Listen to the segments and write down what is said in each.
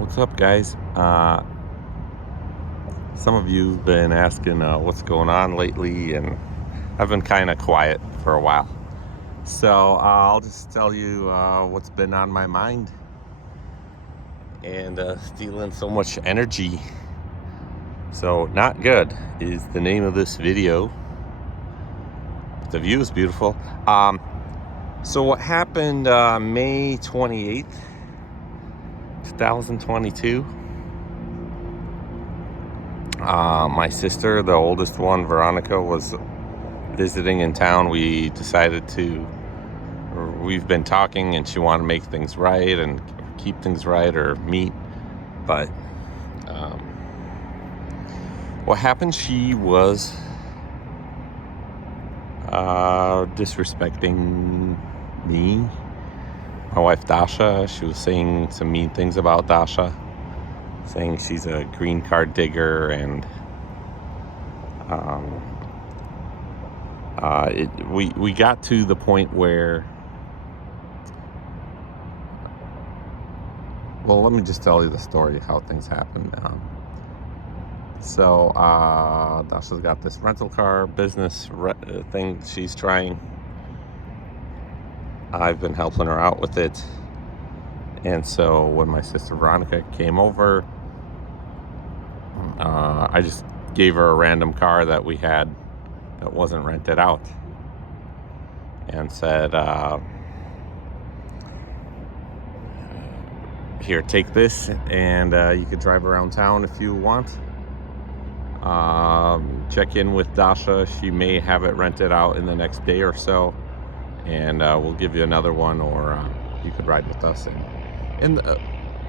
What's up, guys? Some of you have been asking what's going on lately, and I've been kind of quiet for a while. So I'll just tell you what's been on my mind and stealing so much energy. So, not good is the name of this video. The view is beautiful. So, what happened May 28th, 2022? My sister, the oldest one, Veronica, was visiting in town. We've been talking, and she wanted to make things right and keep things right or meet. But what happened, she was disrespecting me, my wife Dasha. She was saying some mean things about Dasha, saying she's a green card digger, and we got to the point where, well, let me just tell you the story of how things happened. So Dasha's got this rental car business thing she's trying. I've been helping her out with it. And so when my sister Veronica came over, I just gave her a random car that we had that wasn't rented out, and said, here, take this, and you could drive around town if you want. Check in with Dasha. She may have it rented out in the next day or so, and we'll give you another one, or you could ride with us. And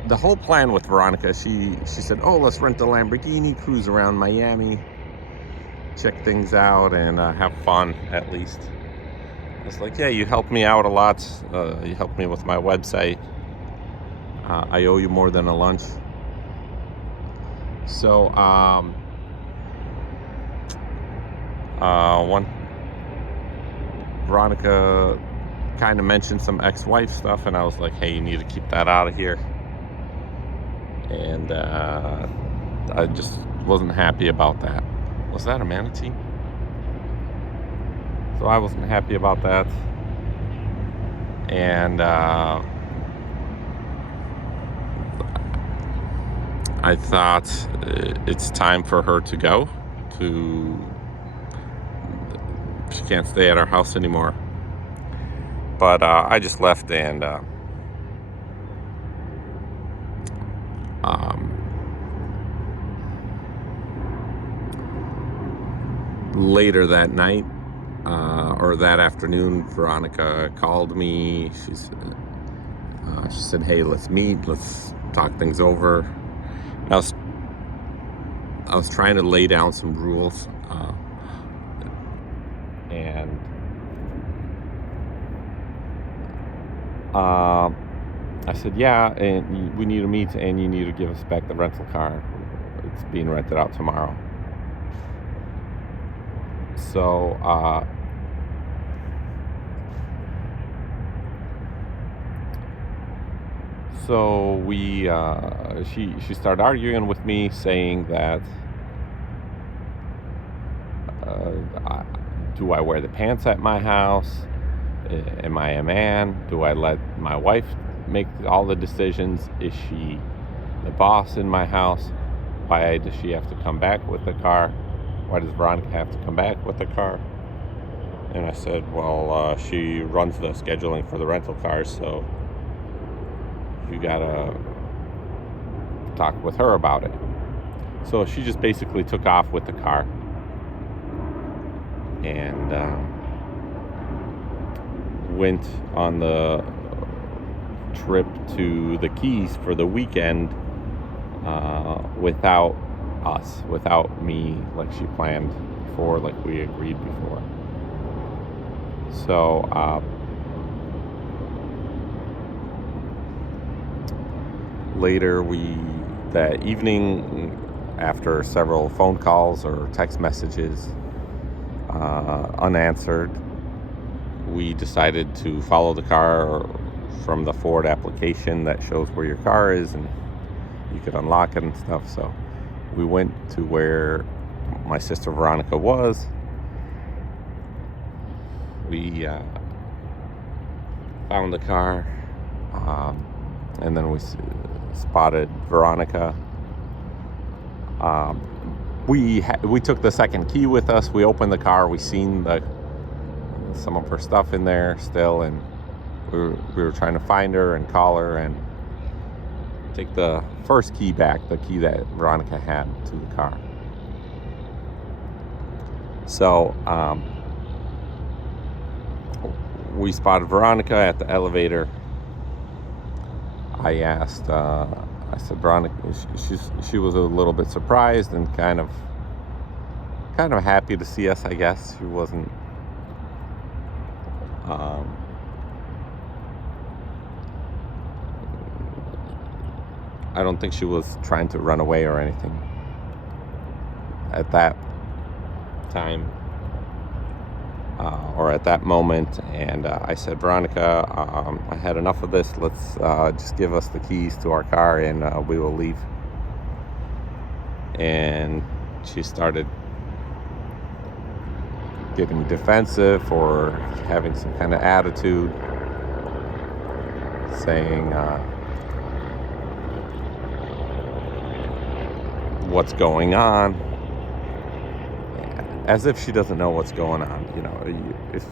the whole plan with Veronica, she said, oh, let's rent a Lamborghini, cruise around Miami, check things out, and have fun at least. I was like, yeah, you helped me out a lot. You helped me with my website. I owe you more than a lunch. So one Veronica kind of mentioned some ex-wife stuff, and I was like, hey, you need to keep that out of here. And I just wasn't happy about that. Was that a manatee? So I wasn't happy about that. And I thought it's time for her to go. She can't stay at our house anymore. But I just left, and later that night or that afternoon, Veronica called me. She said, hey, let's meet, let's talk things over. And I was trying to lay down some rules, and I said, yeah, and we need to meet, and you need to give us back the rental car. It's being rented out tomorrow. So we she started arguing with me, saying that do I wear the pants at my house? Am I a man? Do I let my wife make all the decisions? Is she the boss in my house? Why does she have to come back with the car? Why does Veronica have to come back with the car? And I said, well, she runs the scheduling for the rental cars, so you gotta talk with her about it. So she just basically took off with the car, and went on the trip to the Keys for the weekend without us, without me, like she planned before, like we agreed before. So later, that evening, after several phone calls or text messages unanswered, we decided to follow the car from the Ford application that shows where your car is, and you could unlock it and stuff. So we went to where my sister Veronica was. We found the car, and then we spotted Veronica. We took the second key with us. We opened the car. We seen some of her stuff in there still, and we were trying to find her and call her and take the first key back, the key that Veronica had to the car. So we spotted Veronica at the elevator. I asked, I said, Veronica, she was a little bit surprised and kind of happy to see us, I guess. She wasn't, I don't think she was trying to run away or anything at that time, or at that moment. And I said, Veronica, I had enough of this. Let's just give us the keys to our car and we will leave. And she started getting defensive or having some kind of attitude, saying, what's going on, as if she doesn't know what's going on. You know, if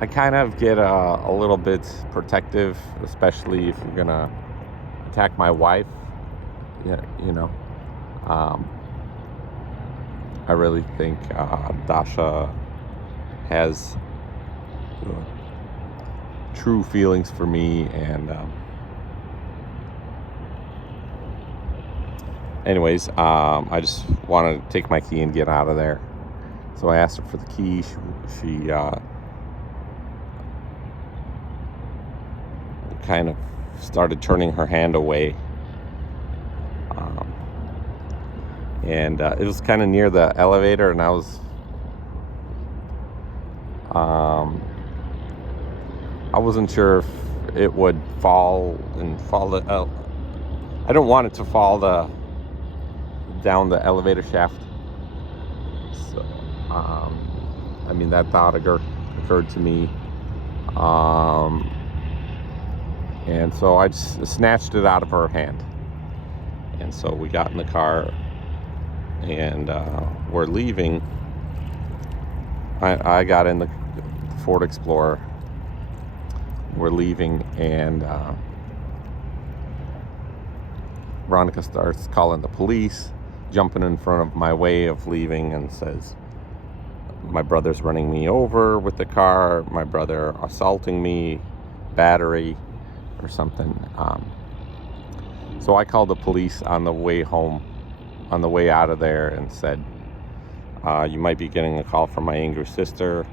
I kind of get a little bit protective, especially if you're gonna attack my wife. Yeah, you know, I really think Dasha has true feelings for me, and anyways, I just wanted to take my key and get out of there. So I asked her for the key. She kind of started turning her hand away. And it was kind of near the elevator, and I was I wasn't sure if it would fall the I don't want it to fall down the elevator shaft. So I mean, that thought occurred to me, and so I just snatched it out of her hand. And so we got in the car, and we're leaving. I got in the Ford Explorer. We're leaving, and Veronica starts calling the police, jumping in front of my way of leaving, and says, my brother's running me over with the car, my brother assaulting me, battery, or something. So I called the police on the way home, on the way out of there, and said, you might be getting a call from my angry sister.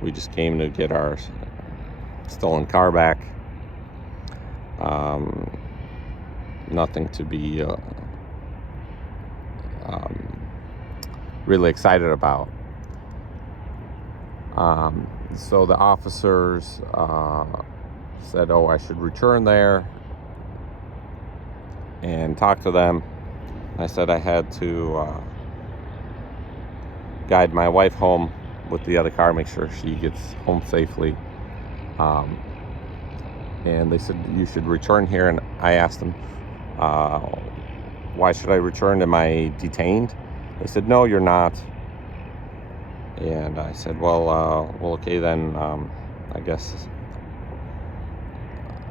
We just came to get our stolen car back. Nothing to be really excited about. So the officers said, oh, I should return there and talk to them. I said I had to guide my wife home with the other car, make sure she gets home safely. And they said, you should return here. And I asked them, why should I return? Am I detained? They said, no, you're not. And I said, well, okay, then I guess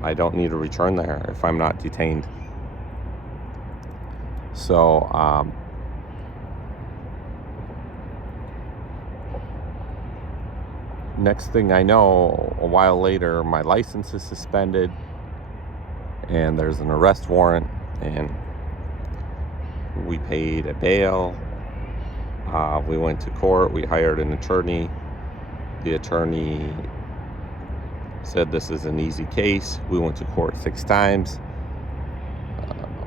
I don't need to return there if I'm not detained. So next thing I know, a while later, my license is suspended, and there's an arrest warrant, and we paid a bail. We went to court. We hired an attorney. The attorney said this is an easy case. We went to court 6 times,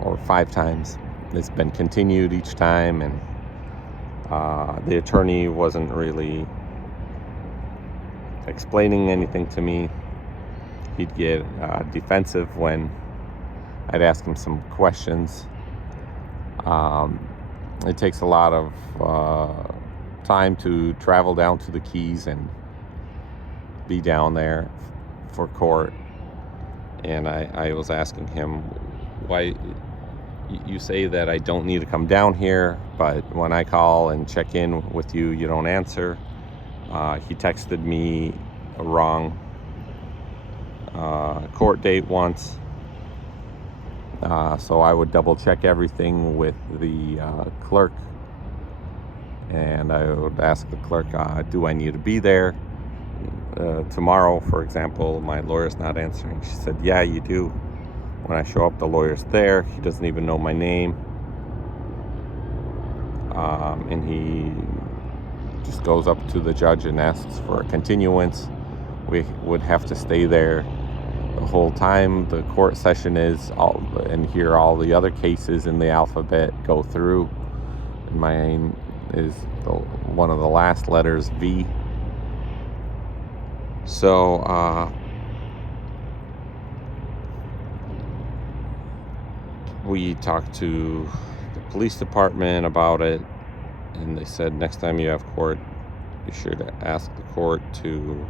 or 5 times. It's been continued each time, and the attorney wasn't really explaining anything to me. He'd get defensive when I'd ask him some questions. It takes a lot of time to travel down to the Keys and be down there for court. And I was asking him, why you say that I don't need to come down here, but when I call and check in with you, you don't answer. He texted me a wrong court date once. So I would double check everything with the clerk, and I would ask the clerk, do I need to be there? Tomorrow, for example, my lawyer's not answering. She said, yeah, you do. When I show up, the lawyer's there. He doesn't even know my name. And he just goes up to the judge and asks for a continuance. We would have to stay there the whole time the court session is, and hear all the other cases in the alphabet go through. And mine is one of the last letters, V. So we talked to the police department about it, and they said next time you have court, you should ask the court to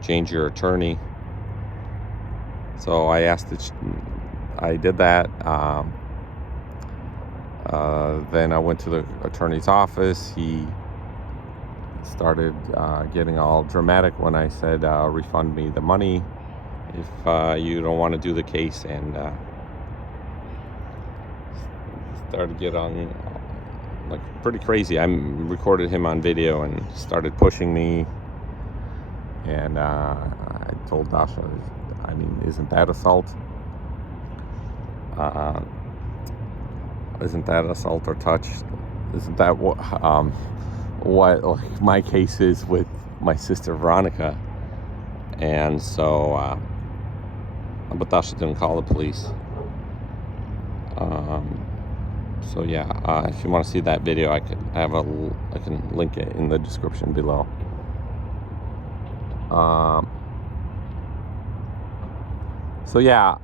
change your attorney. So I asked it, I did that. Then I went to the attorney's office. He started getting all dramatic when I said, refund me the money if you don't want to do the case, and started getting like pretty crazy. I recorded him on video and started pushing me, and I told Dasha, I mean, isn't that assault? Isn't that assault or touch? Isn't that what like my case is with my sister Veronica? And so, but Dasha didn't call the police. So yeah, if you want to see that video, I can link it in the description below. So yeah,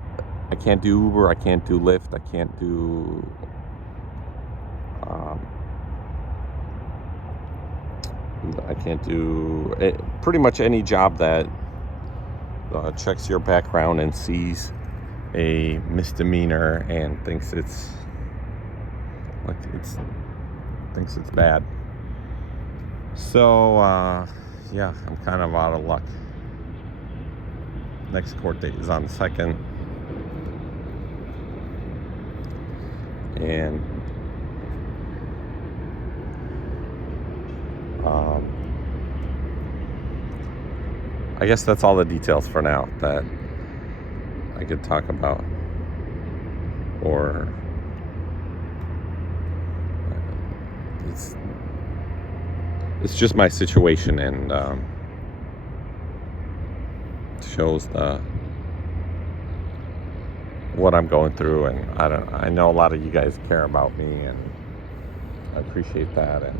I can't do Uber, I can't do Lyft, I can't do pretty much any job that checks your background and sees a misdemeanor and thinks it's bad. So yeah, I'm kind of out of luck. Next court date is on the 2nd, and I guess that's all the details for now that I could talk about, or it's just my situation, and shows what I'm going through, and I know a lot of you guys care about me, and I appreciate that. And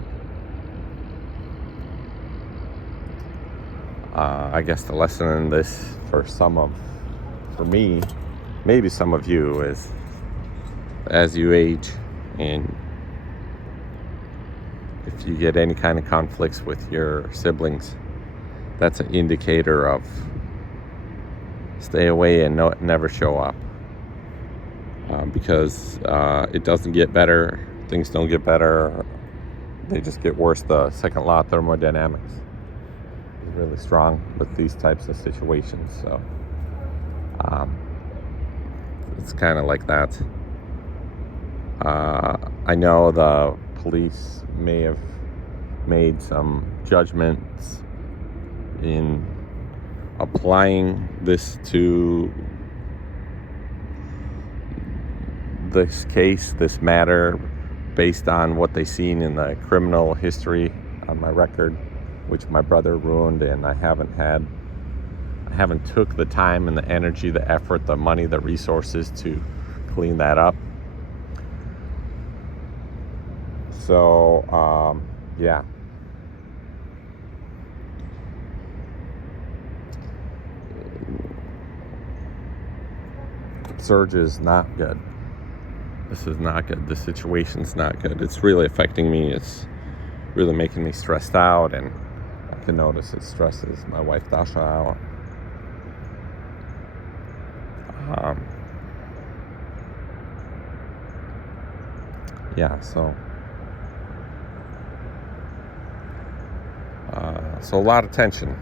I guess the lesson in this for me, maybe some of you, is as you age and if you get any kind of conflicts with your siblings, that's an indicator of stay away and never show up, because it doesn't get better. Things don't get better. They just get worse. The second law of thermodynamics is really strong with these types of situations. So it's kind of like that. I know the police may have made some judgments in applying this to this case, this matter, based on what they seen in the criminal history on my record, which my brother ruined, and I haven't took the time and the energy, the effort, the money, the resources to clean that up. So yeah, Surge is not good. This is not good. The situation's not good. It's really affecting me. It's really making me stressed out, and I can notice it stresses my wife Dasha out. So a lot of tension.